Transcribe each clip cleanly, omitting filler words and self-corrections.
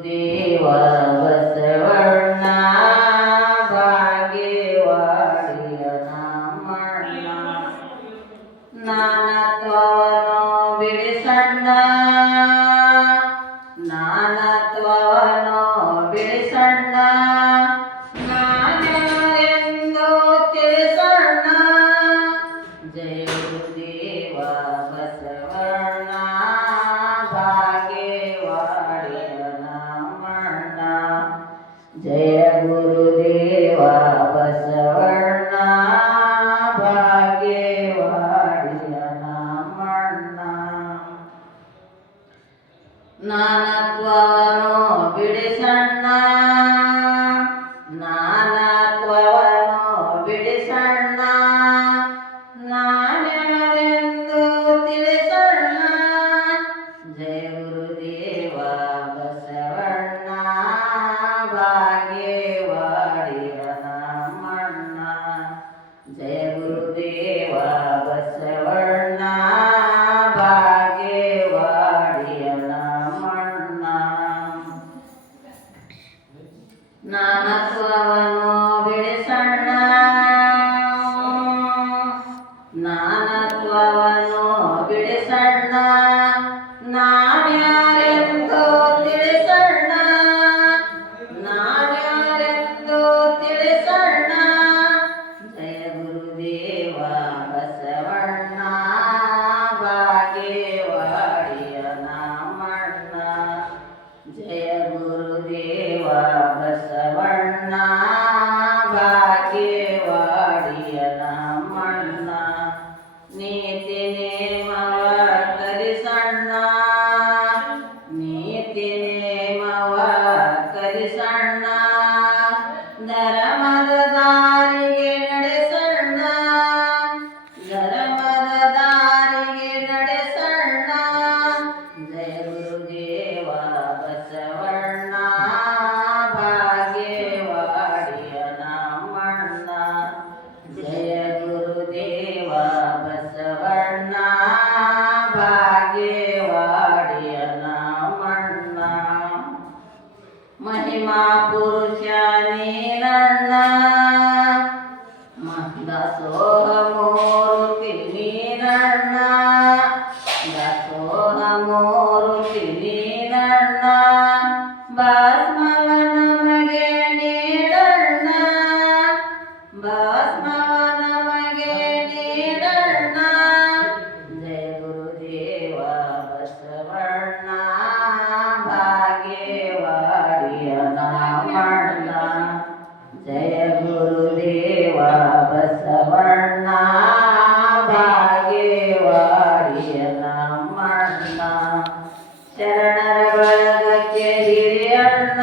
ಗುರುದೇವ ಬಸವಣ್ಣ ಭಾಗ್ಯವಾಡಿಯ ನಮ್ಮಣ್ಣ ನಾನತ್ವವನ್ನು ಬಿಡಿಸಣ್ಣ ನಾನತ್ವವನ್ನು ಬಿಡಿಸಣ್ಣ ನಾನೆಂದು ತಿಳಿಸಣ್ಣ ಜಯ ಗುರುದೇವ ಬಸವಣ್ಣ ಭಾಗ್ಯವಾಡಿಯ ನಮ್ಮಣ್ಣ ಜಯ ಗುರುದೇವ ಬಸವಣ್ಣ ಭಾಗ್ಯವಾಡಿಯ ನಮ್ಮಣ್ಣ ನಾನತ್ವವನ್ನು ಬಿಡಿಸಣ್ಣ ನಾನತ್ವವನ್ನು ಬಿಡಿಸಣ್ಣ ನಾನ್ಯಾರೆಂದು ತಿಳಿಸಣ್ಣ ಜಯ ಗುರುದೇವ ಬಸವಣ್ಣ ಭಾಗ್ಯವಾಡಿಯ ನಮ್ಮಣ್ಣ ಜಯ ಗುರುದೇವ ಬಸವಣ್ಣ ಭಾಗ್ಯವಾಡಿಯ ನಮ್ಮಣ್ಣ ನಾನತ್ವವನ್ನು ಬಿಡಿಸಣ್ಣ ನಾನತ್ವವನ್ನು ಬಿಡಿಸಣ್ಣ ನಾನ್ಯಾರೆಂದು ತಿಳಿಸಣ್ಣ ನಾನ್ಯಾರೆಂದು ತಿಳಿಸಣ್ಣ ಜಯ ಗುರುದೇವ ಬಸವಣ್ಣ ಭಾಗ್ಯವಾಡಿಯ ನಮ್ಮಣ್ಣ ಜಯ ಗುರುದೇವ ಬಸವಣ್ಣ ಭಾಗ್ಯವಾಡಿಯ ನಮ್ಮಣ್ಣ ನೀತಿ ನೇಮವ ಕಲಿಸಣ್ಣ ನೀತಿ ನೇಮವ ಕಲಿಸಣ್ಣ ಧರ್ಮದ ದಾರಿಗೆ ನಡೆಸಣ್ಣ ಧರ್ಮದ ದಾರಿಗೆ ನಡೆಸಣ್ಣ ಜಯ ಗುರುದೇವ ಬಸವಣ್ಣ ಭಾಗ್ಯವಾಡಿಯ ನಮ್ಮಣ್ಣ ಜಯ ಗುರುದೇವ ಬಸವಣ್ಣ ಭಾಗ್ಯವಾಡಿಯ ನಮ್ಮಣ್ಣ ಮಹಿಮಾ ಪುರುಷ ನೀನಣ್ಣ ದಾಸೋಹ ಮೂರ್ತಿ ನೀನಣ್ಣ ದಾಸೋಹ ಮೂರ್ತಿ ನೀನಣ್ಣ ಭಸ್ಮವ ನಮಗೆ ನೀಡಣ್ಣ ಭಸ್ಮವ ನಮಗೆ ನೀಡಣ್ಣ ಜಯ ಗುರುದೇವ ಬಸವಣ್ಣ ಭಾಗ್ಯವಾಡಿಯ ನಮ್ಮಣ್ಣ ಜಯ ಗುರುದೇವ ಬಸವಣ್ಣ ಭಾಗ್ಯವಾಡಿಯ ನಮ್ಮಣ್ಣ ಶರಣರ ಬಳಗಕ್ಕೆ ಹಿರಿಯಣ್ಣ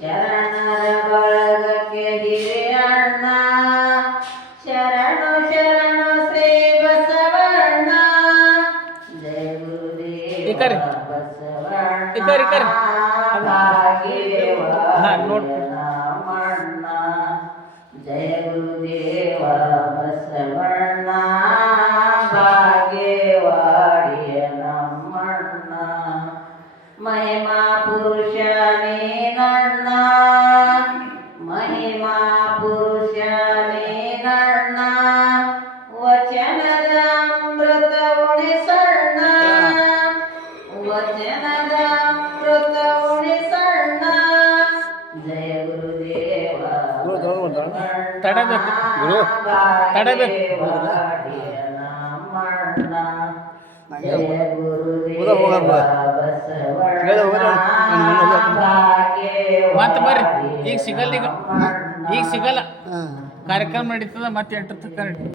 ಶರಣರ ಬಳಗಕ್ಕೆ ಹಿರಿಯಣ್ಣ ಶರಣು ಶರಣು ಶ್ರೀ ಬಸವಣ್ಣ ಜಯ ಗುರುದೇವ ಬಸವಣ್ಣ ಭಾಗ್ಯವಾಡಿಯ ನಮ್ಮಣ್ಣ ಜಯ ಗುರುದೇವ ಬಸವಣ್ಣ ಭಾಗ್ಯವಾಡಿಯ ನಮ್ಮಣ್ಣ ಮಹಿಮಾ ಪುರುಷ ನೀನಣ್ಣ ಮಹಿಮಾ ಪುರುಷ ನೀನಣ್ಣ ವಚನದ ಅಮೃತ ಉಣಿಸಣ್ಣ ವಚನದ ಅಮೃತ ಉಣಿಸಣ್ಣ ಜಯ ಗುರುದೇವ ಭಾಗ್ಯವಾಡಿಯ ನಮ್ಮಣ್ಣ ಜಯ ಗುರುದೇವ ಬಸವಣ್ಣ ಮತ್ತೆ ಬರ್ರಿ ಭಾಗ್ಯವಾಡಿಯ ಈಗ ಸಿಗಲ್ಲ ನಮ್ಮಣ್ಣ ಈಗ ಸಿಗಲ್ಲ ಕಾರ್ಯಕ್ರಮ ನಡೀತದ ಮತ್ತೆ 8 ತನಕ